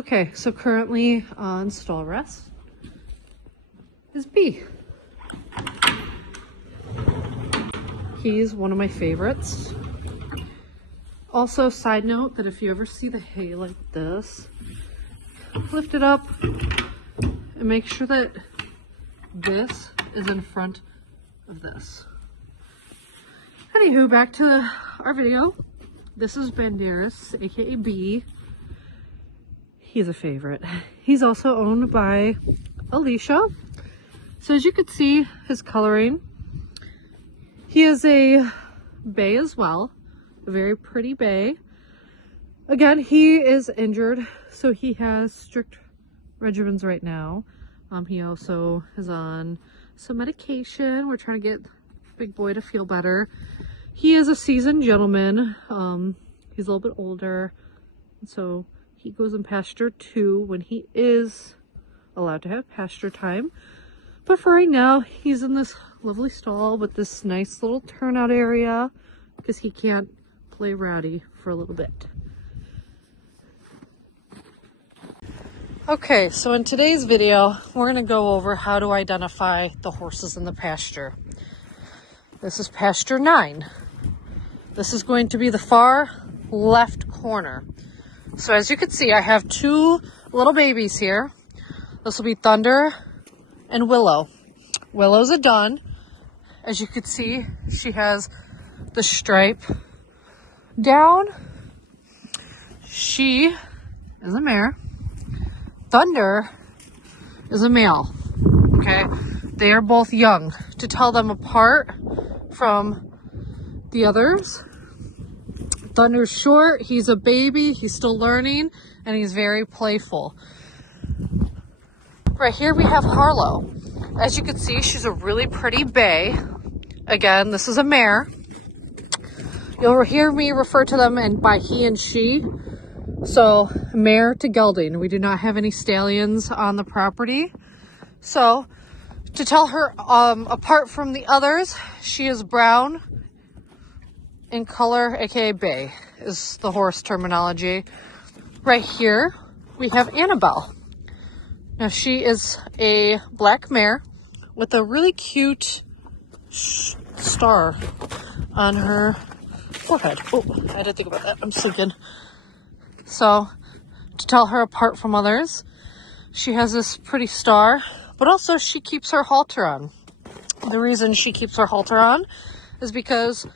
Okay, so currently on stall rest is B. He's one of my favorites. Also, side note that if you ever see the hay like this, lift it up and make sure that this is in front of this. Anywho, back to our video. This is Banderas, aka B. He's a favorite. He's also owned by Alicia. So as you can see, his coloring, he is a bay as well, a very pretty bay. Again, he is injured, so he has strict regimens right now. He also is on some medication. We're trying to get big boy to feel better. He is a seasoned gentleman. He's a little bit older, so he goes in pasture 2 when he is allowed to have pasture time. But for right now, he's in this lovely stall with this nice little turnout area because he can't play rowdy for a little bit. Okay, so in today's video, we're going to go over how to identify the horses in the pasture. This is pasture 9. This is going to be the far left corner. So as you can see, I have 2 little babies here. This will be Thunder and Willow. Willow's a dun. As you can see, she has the stripe down. She is a mare. Thunder is a male. Okay, they are both young. To tell them apart from the others, Thunder's short, he's a baby, he's still learning, and he's very playful. Right here we have Harlow. As you can see, she's a really pretty bay. Again, this is a mare. You'll hear me refer to them by he and she. So, mare to gelding. We do not have any stallions on the property. So, to tell her apart from the others, she is brown in color, aka bay, is the horse terminology. Right here, we have Annabelle. Now, she is a black mare with a really cute star on her forehead. Oh, I didn't think about that. I'm sleeping. So, to tell her apart from others, she has this pretty star, but also she keeps her halter on. The reason she keeps her halter on is because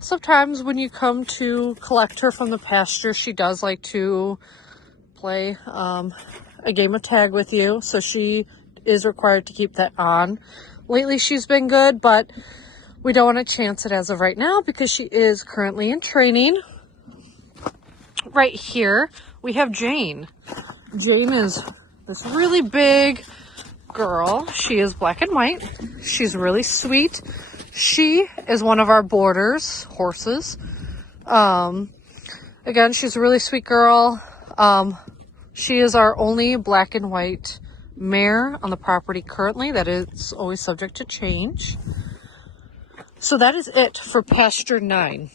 sometimes when you come to collect her from the pasture, she does like to play a game of tag with you, so she is required to keep that on. Lately she's been good, but we don't want to chance it as of right now because she is currently in training. Right here we have Jane. Jane is this really big girl. She is black and white. She's really sweet. She is one of our boarders horses. Again, she's a really sweet girl. She is our only black and white mare on the property currently. That is always subject to change. So that is it for pasture 9.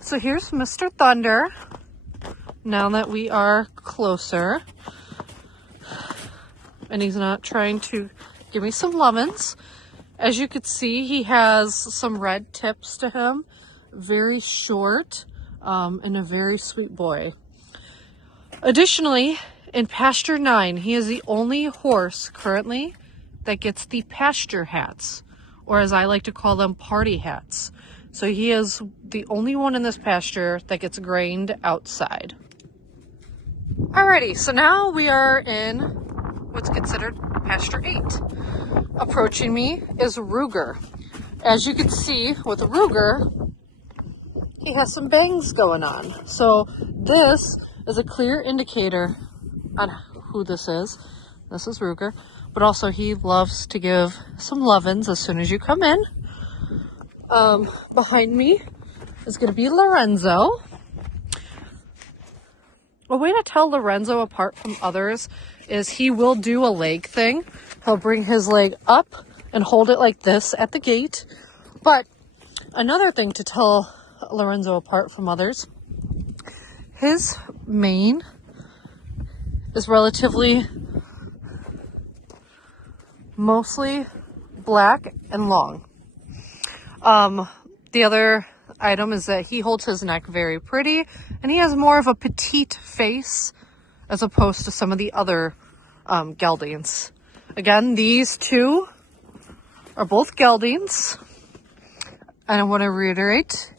So here's Mr. Thunder. Now that we are closer, and he's not trying to give me some lovin's. As you can see, he has some red tips to him, very short, and a very sweet boy. Additionally, in pasture 9, he is the only horse currently that gets the pasture hats, or as I like to call them, party hats. So he is the only one in this pasture that gets grained outside. Alrighty, so now we are in what's considered pasture 8. Approaching me is Ruger. As you can see with Ruger, he has some bangs going on. So this is a clear indicator on who this is. This is Ruger, but also he loves to give some lovin's as soon as you come in. Behind me is going to be Lorenzo. A way to tell Lorenzo apart from others is he will do a leg thing. He'll bring his leg up and hold it like this at the gate. But another thing to tell Lorenzo apart from others, his mane is relatively mostly black and long. The other item is that he holds his neck very pretty, and he has more of a petite face as opposed to some of the other geldings. Again, these two are both geldings. And I want to reiterate,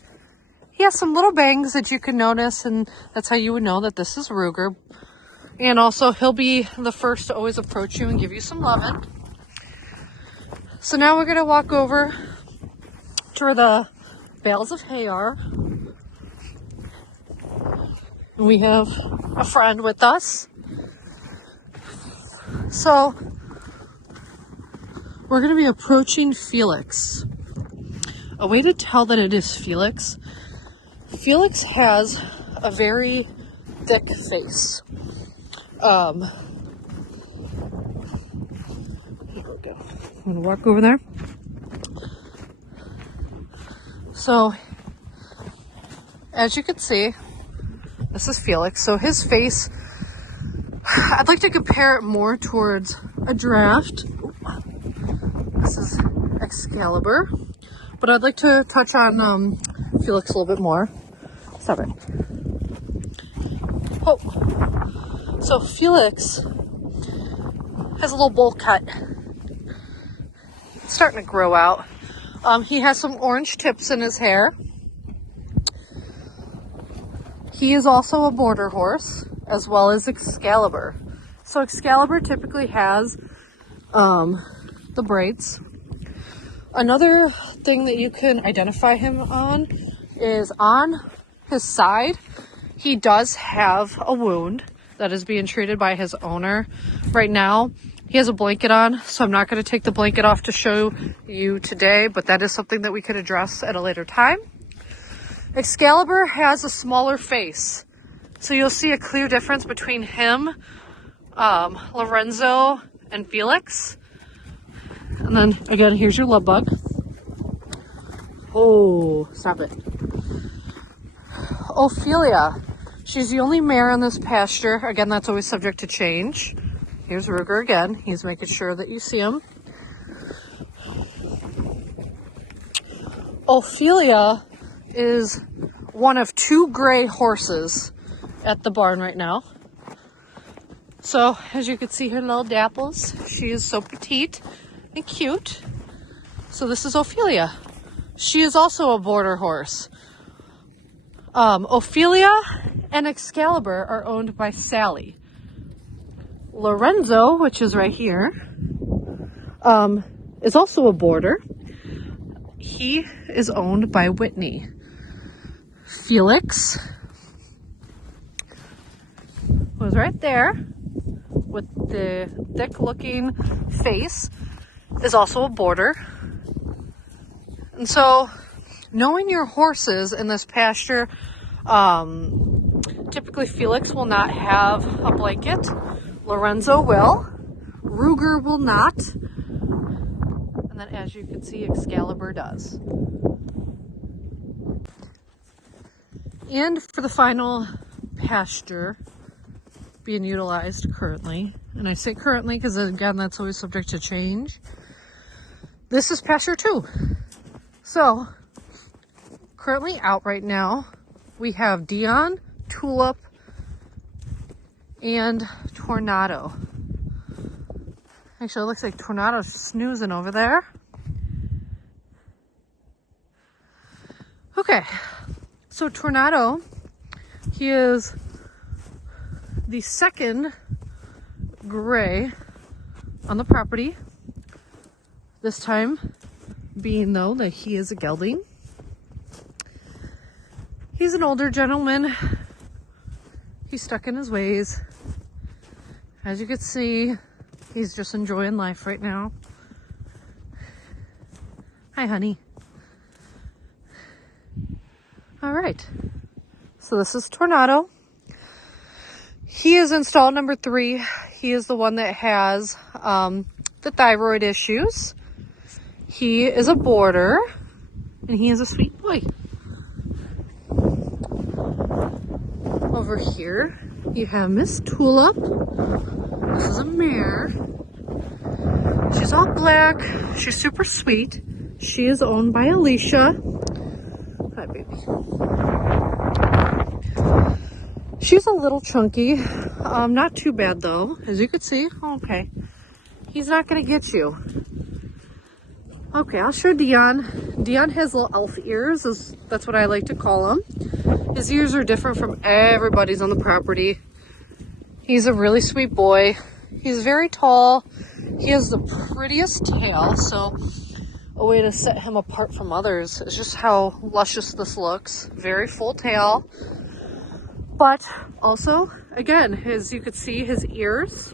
he has some little bangs that you can notice, and that's how you would know that this is Ruger. And also, he'll be the first to always approach you and give you some loving. So now we're going to walk over to where the bales of hay are. And we have a friend with us. So we're going to be approaching Felix. A way to tell that it is Felix, Felix has a very thick face. Here we go. I'm going to walk over there. So, as you can see, this is Felix. So his face, I'd like to compare it more towards a draft. This is Excalibur. But I'd like to touch on Felix a little bit more. Stop it. Oh. So Felix has a little bowl cut. It's starting to grow out. He has some orange tips in his hair. He is also a border horse, as well as Excalibur. So Excalibur typically has the braids. Another thing that you can identify him on is on his side, he does have a wound that is being treated by his owner. Right now, he has a blanket on, so I'm not going to take the blanket off to show you today, but that is something that we could address at a later time. Excalibur has a smaller face, so you'll see a clear difference between him, Lorenzo, and Felix. And then, again, here's your love bug. Oh, stop it. Ophelia. She's the only mare in this pasture. Again, that's always subject to change. Here's Ruger again. He's making sure that you see him. Ophelia is one of two gray horses at the barn right now. So, as you can see her little dapples, she is so petite and cute. So this is Ophelia. She is also a border horse. Ophelia and Excalibur are owned by Sally. Lorenzo, which is right here, is also a border. He is owned by Whitney. Felix was right there with the thick looking face, is also a border. And so knowing your horses in this pasture, typically Felix will not have a blanket. Lorenzo will. Ruger will not. And then as you can see, Excalibur does. And for the final pasture being utilized currently, and I say currently because again, that's always subject to change. This is pasture 2. So, currently out right now, we have Dion, Tulip, and Tornado. Actually, it looks like Tornado's snoozing over there. Okay, so Tornado, he is the second gray on the property. This time being, though, that he is a gelding. He's an older gentleman. He's stuck in his ways. As you can see, he's just enjoying life right now. Hi, honey. All right. So this is Tornado. He is installed number 3. He is the one that has the thyroid issues. He is a boarder, and he is a sweet boy. Over here, You have Miss Tulip. This is a mare. She's all black. She's super sweet. She is owned by Alicia. Hi, baby. She's a little chunky. Not too bad though, as you can see. Okay. He's not gonna get you. Okay, I'll show Dion. Dion has little elf ears. That's what I like to call him. His ears are different from everybody's on the property. He's a really sweet boy. He's very tall. He has the prettiest tail, so a way to set him apart from others is just how luscious this looks. Very full tail. But also, again, as you could see, his ears,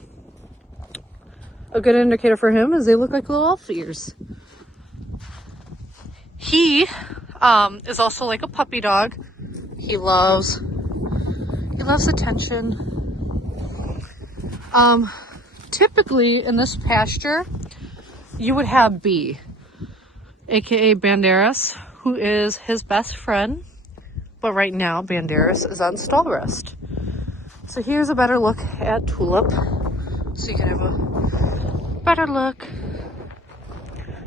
a good indicator for him is they look like little elf ears. He is also like a puppy dog. He loves attention. Typically in this pasture, you would have B, aka Banderas, who is his best friend. But right now, Banderas is on stall rest. So here's a better look at Tulip, so you can have a better look.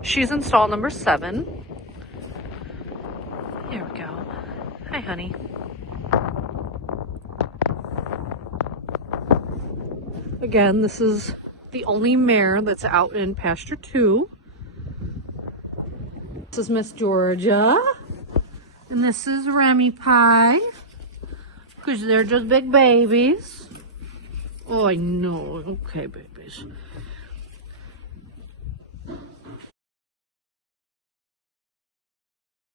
She's in stall number 7. Here we go. Hi, honey. Again, this is the only mare that's out in pasture 2. This is Miss Georgia. And this is Remy Pie. Because they're just big babies. Oh, I know. Okay, babies.